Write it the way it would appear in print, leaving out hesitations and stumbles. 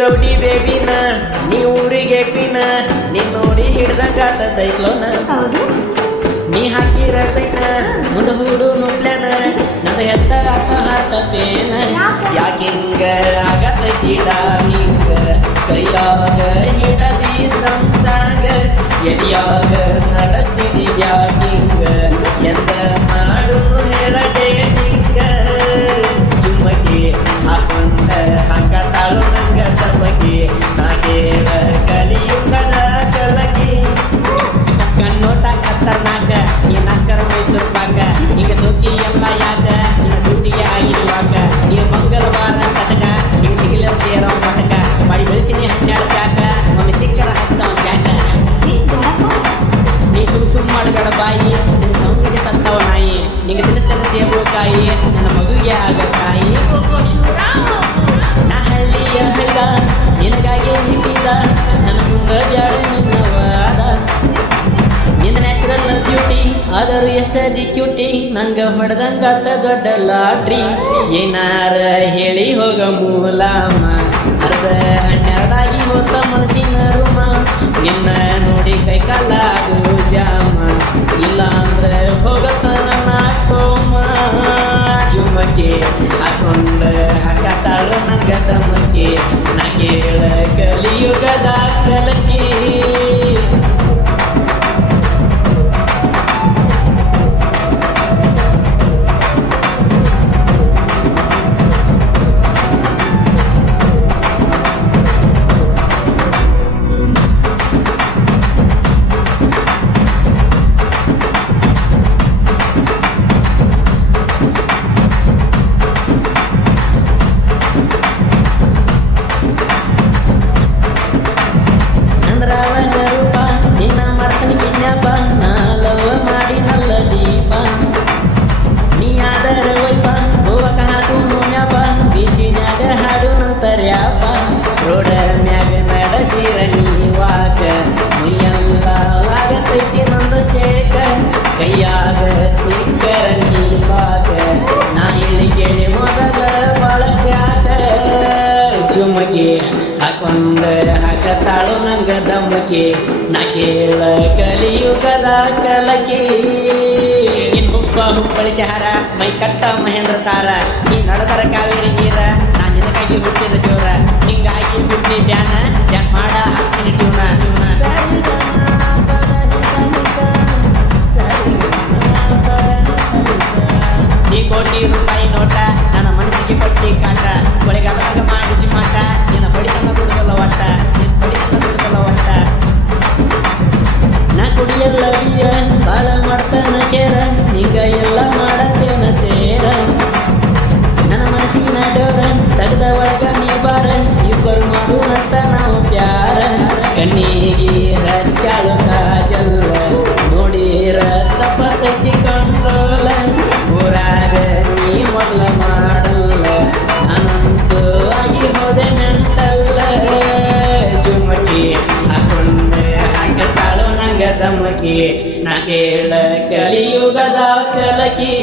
rowdy ಬೇಬಿನ ನೀ ಊರಿಗೆ ಪಿನ ನೀ ನೋಡಿ ಹಿಡ್ದಂಗಾತ ಸೈಕ್ಲೋನ ನೀ ಹಾಕಿರ ಸೈನ ಮುಂದೆ ಹೂಡು ನುಪ್ಲೆನ ನನ್ನ ಹೆಚ್ಚಾಗ ಹಾರ್ಟ ಪೇನ ಯಾಕಿಂಗ ಆಗತೈತಿ ಡಾರ್ಲಿಂಗ ಕೈಯಾಗ ಹಿಡದಿ ಸಂಸಾಗ ಎದಿಯಾಗ ನಡೆಸಿದಿ ಬ್ಯಾಟಿಂಗ ಎಂದ ಮಾಡು ಹೇಳ ಡೇಟಿಂಗ ಜುಮ್ಮಗೆ ಹಾಕೊಂಡ ಹಾಕತಾಳು ನಂಗ ತಮಗೆ ನಾ ಕೇಳ ಕಲಿಯುಗದ ಕಲಗಿ ಕಣ್ಣೋಟ ಕತ್ತರ್ನಾಕ ನೀ ನಕ್ಕರ ಮೈಸೂರು ಪಾಕ ಈಗ ಸೋಕಿ ಎಲ್ಲ ಯಾಕ ನಿನ್ನ ಡ್ಯೂಟಿಗೆ ಆಗಿರುವಾಗ ನೀವು ಮಂಗಳವಾರ ಕಟಕ ಈಗ ಸಿಗಿಲ ಸೇರೋ ಮಟಕ ಬಾಯಿ ಬೆಳೆಸಿನಿ 12 ಪ್ಯಾಕ ಒಮ್ಮೆ ಸಿಕ್ಕರ ಹಚ್ಚವ ಜಾಕ ನೀ ಸುಮ್ ಮಾಡಬೇಡ ಬಾಯಿ ನಿನ್ನ ಸೌಂದಿಗೆ ಸತ್ತವ ನಾಯಿ ನಿಂಗೆ ತಿನ್ನಿಸ್ತೇನೆ ಸೇಬುಕಾಯಿ ನನ್ನ ಮಗುವಿಗೆ ಆಗ ತಾಯಿ ನಾ ಹಳ್ಳಿಯ ಹೈದ ನಿನಗಾಗಿ ನಿಂತಿದ ನನ್ನ ಮುಂದೆ ಬ್ಯಾಡ ನಿನ್ನ ವಾದ ನಿನ್ನ ನ್ಯಾಚುರಲ್ ಬ್ಯೂಟಿ ಆದರೂ ಎಷ್ಟದಿ ಕ್ಯೂಟಿ ನಂಗ ಹೊಡೆದಂಗಾತ ದೊಡ್ಡ ಲಾಟ್ರಿ ಏನಾರ ಹೇಳಿ ಹೋಗ ಮೂಲಮ್ಮ ಅರ್ಧ 12 ಹೋತ ಮನಸ್ಸಿನ ರೂಮ ನಿನ್ನ ನೋಡಿ ಕೈ ಕಾಲಾಗು ಜಾಮ ಇಲ್ಲ ಅಂದ್ರೆ ಹೋಗತ್ತ ನನ್ನ ಕೋಮ ಜುಮಕೆ ಹಾಕೊಂಡ ಹಾಕತಾಳು ನಂಗ ತಮಕೆ ನಾ ಕೇಳ ಕಲಿಯುಗದ ಕಲಕಿ ರೋಡ ಮ್ಯಾಗ ನಡೆಸಿರ ನೀವಾಗ ಮುಯ್ಯಲ್ಲ ಆಗತೈತಿ ನಂದ ಶೇಕ ಕೈಯಾಗ ಸಿಕ್ಕರ ನೀವಾಗ ನಾ ಹೇಳಿ ಕೇಳಿ ಮೊದಲ ಬಳಕ್ಯಾಕ ಜುಮಕಿ ಹಾಕೊಂಡ ಹಾಕತಾಳು ನಂಗ ದಮ್ಮಕಿ ನಾ ಕೇಳ ಕಲಿಯುಗದ ಕಲಕಿ ಹುಬ್ಬಳ್ಳಿ ಶಹರ ಮೈ ಕಟ್ಟ ಮಹೇಂದ್ರ ತಾರ ನೀ ನಡೆದರ ಕಾವೇರಿ ನೀರ ನಾ ನಿನಗಾಗಿ ಹುಟ್ಟಿದ ಶಿವರ ಹಿಂಗಾಗಿ ಬಿಟ್ಟಿ ಡ್ಯಾನ್ಸ್ ಮಾಡ ಹಾಕ್ತೀನಿ ಟ್ಯೂನ ನೀ ಕೋಟಿ ರೂಪಾಯಿ ನೋಟ ನನ್ನ ಮನಸ್ಸಿಗೆ ಕೊಟ್ಟಿ ಕಾಟ ಕೊಳೆಗಾಲದಾಗ ಮಾಡಿಸಿ ಮಾಟ ನಿನ್ನ ಬಡಿತನ ಬಿಡುಗಲ್ಲ ಒಟ್ಟ ನಿನ್ನ ಬಡಿತನ ಬಿಡುಗಲ್ಲ ಒಟ್ಟ ನಾ ಕುಡಿಯಲ್ಲ ಬೀರ ಬಾಳ ಮಾಡ್ತಾನ ಕೇರ ನಿಂಗ ಎಲ್ಲ ಮಾಡತ್ತೇನ ಸೇರ ನನ್ನ ಮನಸ್ಸಿನ ಡೋರ ತೆಗೆದ ಒಳಗ ನೀ ಬಾರ ಇಬ್ಬರು ಮಾಡೋಣಂತ ನಾವು ಪ್ಯಾರ ಕಣ್ಣಿಗೆ ಹಚ್ಚಾಳು ಕಾಜಲ್ಲ ನೋಡಿರ ತಪ್ಪತೈತಿ ಕಂಟ್ರೋಲ ಊರಾಗ ನೀ ಮೊದಲ ಮಾಡಲ್ಲ ನಾನಂತೂ ಆಗಿ ಹೋದೆ ಮೆಂಟಲ್ಲ ಜುಮಕಿ ಹಾಕೊಂಡ ಹಾಕತಾಳು ನಂಗ ದಮ್ಮಕಿ ನಾ ಕೇಳ ಕಲಿಯುಗದ ಕಲಕಿ